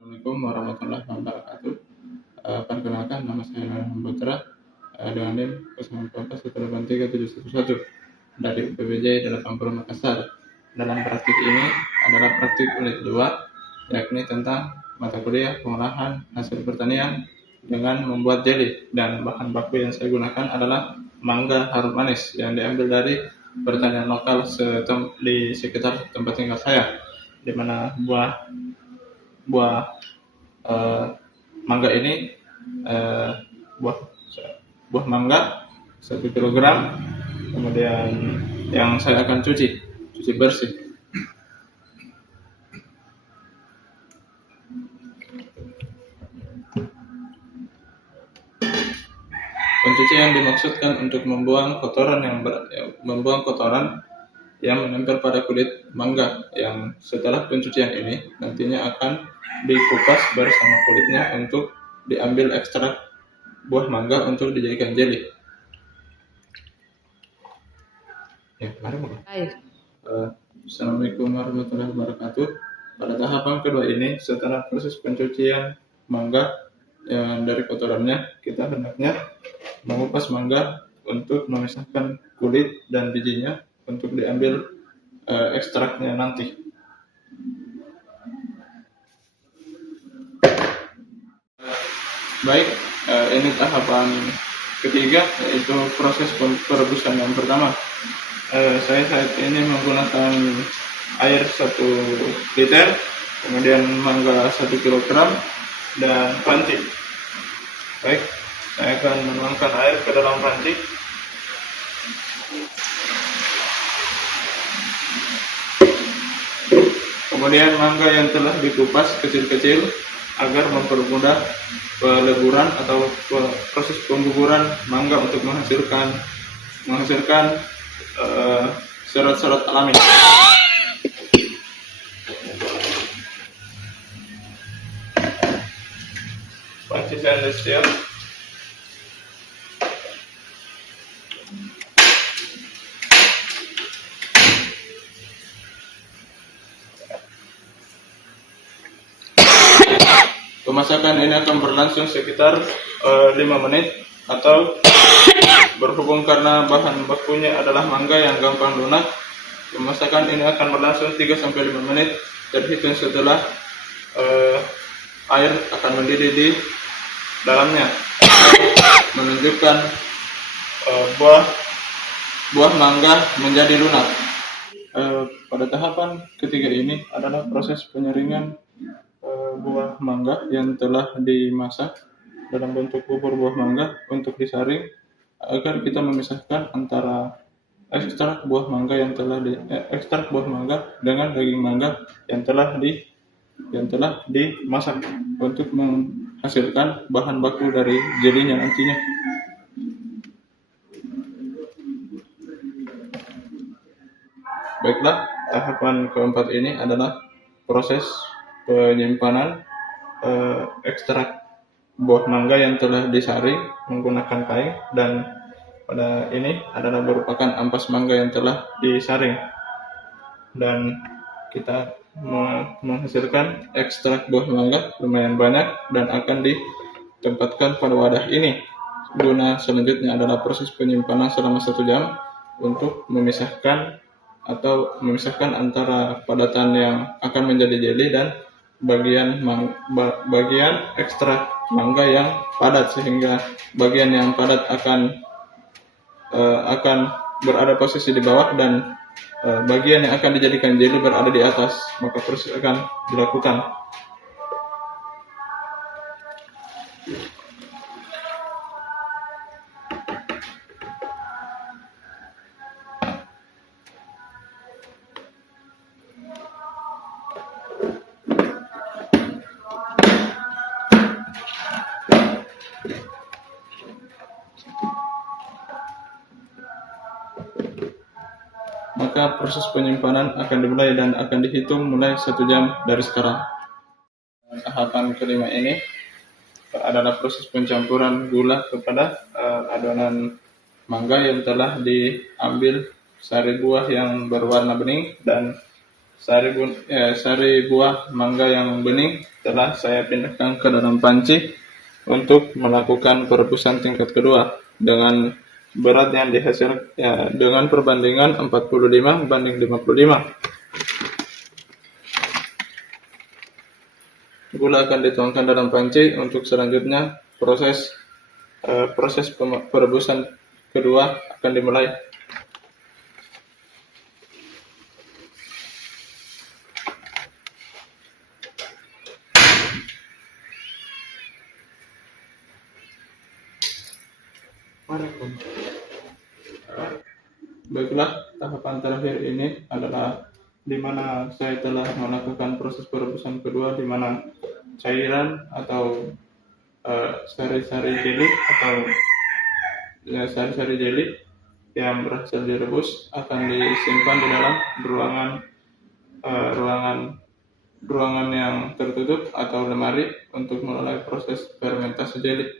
Assalamualaikum warahmatullahi wabarakatuh. Perkenalkan, nama saya Ilham Putra, dengan NIM 081311 dari UPBJ 80 Makassar. Dalam praktik ini adalah praktik unit 2, yakni tentang mata kuliah pengolahan hasil pertanian dengan membuat jeli, dan bahan baku yang saya gunakan adalah mangga harum manis yang diambil dari pertanian lokal di sekitar tempat tinggal saya, di mana buah eh, mangga ini eh, buah buah mangga 1 kilogram, kemudian yang saya akan cuci bersih. Pencucian dimaksudkan untuk membuang kotoran yang menempel pada kulit mangga, yang setelah pencucian ini nantinya akan dikupas bersama kulitnya untuk diambil ekstrak buah mangga untuk dijadikan jeli. Ya, mari mulai. Assalamualaikum warahmatullahi wabarakatuh. Pada tahapan kedua ini, setelah proses pencucian mangga dari kotorannya, kita hendaknya mengupas mangga untuk memisahkan kulit dan bijinya untuk diambil ekstraknya nanti. Baik, ini tahapan ketiga, yaitu proses perebusan yang pertama. Saya saat ini menggunakan air 1 liter, kemudian mangga 1 kilogram, dan panci. Baik, saya akan menuangkan air ke dalam panci. Kemudian mangga yang telah dikupas kecil-kecil agar mempermudah peleburan atau proses pembuburan mangga untuk menghasilkan serat-serat alami. Panci stainless steel. Pemasakan ini akan berlangsung sekitar 5 menit, atau berhubung karena bahan bakunya adalah mangga yang gampang lunak, pemasakan ini akan berlangsung 3-5 menit terhitung setelah air akan mendidih di dalamnya, menunjukkan buah mangga menjadi lunak. Pada tahapan ketiga ini adalah proses penyaringan buah mangga yang telah dimasak dalam bentuk bubur buah mangga untuk disaring agar kita memisahkan antara ekstrak buah mangga dengan daging mangga yang telah dimasak untuk menghasilkan bahan baku dari jelinya nantinya. Baiklah, tahapan keempat ini adalah proses penyimpanan ekstrak buah mangga yang telah disaring menggunakan kain, dan pada ini adalah merupakan ampas mangga yang telah disaring, dan kita menghasilkan ekstrak buah mangga lumayan banyak dan akan ditempatkan pada wadah ini. Guna selanjutnya adalah proses penyimpanan selama 1 jam untuk memisahkan antara padatan yang akan menjadi jeli dan bagian ekstrak mangga yang padat, sehingga bagian yang padat akan berada posisi di bawah dan bagian yang akan dijadikan jeli berada di atas. Maka proses akan dilakukan. Maka proses penyimpanan akan dimulai dan akan dihitung mulai 1 jam dari sekarang. Tahapan kelima ini adalah proses pencampuran gula kepada adonan mangga yang telah diambil sari buah yang berwarna bening, dan sari buah mangga yang bening telah saya pindahkan ke dalam panci untuk melakukan perebusan tingkat kedua dengan berat yang dihasilkan dengan perbandingan 45 banding 55. Gula akan dituangkan dalam panci untuk selanjutnya proses perebusan kedua akan dimulai. Baiklah, tahapan terakhir ini adalah di mana saya telah melakukan proses perebusan kedua, di mana cairan atau sari-sari jeli yang berhasil direbus akan disimpan di dalam ruangan yang tertutup atau lemari untuk mulai proses fermentasi jeli.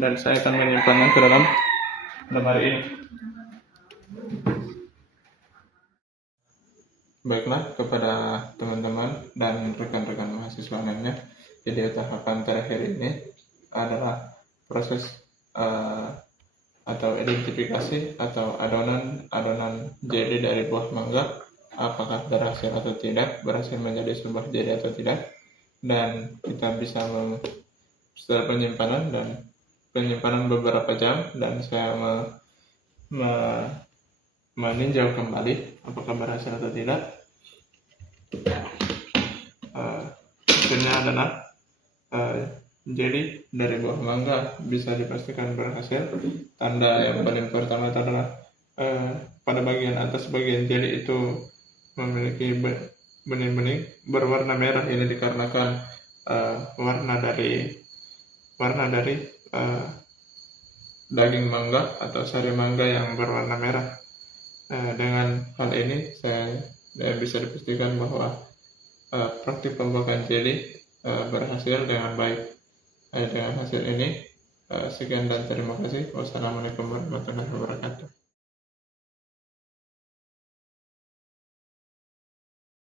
Dan saya akan menyimpannya ke dalam lemari ini. Baiklah, kepada teman-teman dan rekan-rekan mahasiswa lainnya, jadi tahapan terakhir ini adalah proses atau identifikasi atau adonan jeli dari buah mangga, apakah berhasil atau tidak, berhasil menjadi sebuah jeli atau tidak, dan kita bisa setelah penyimpanan beberapa jam, dan saya meninjau kembali apakah berhasil atau tidak. Hasilnya adalah jeli dari buah mangga bisa dipastikan berhasil. Tanda yang paling pertama adalah pada bagian atas bagian jeli itu memiliki benih-benih berwarna merah. Ini dikarenakan warna dari daging mangga atau sari mangga yang berwarna merah. Dengan hal ini saya bisa dipastikan bahwa praktik pembuatan jeli berhasil dengan baik. Dengan hasil ini, sekian dan terima kasih. Wassalamualaikum warahmatullahi wabarakatuh.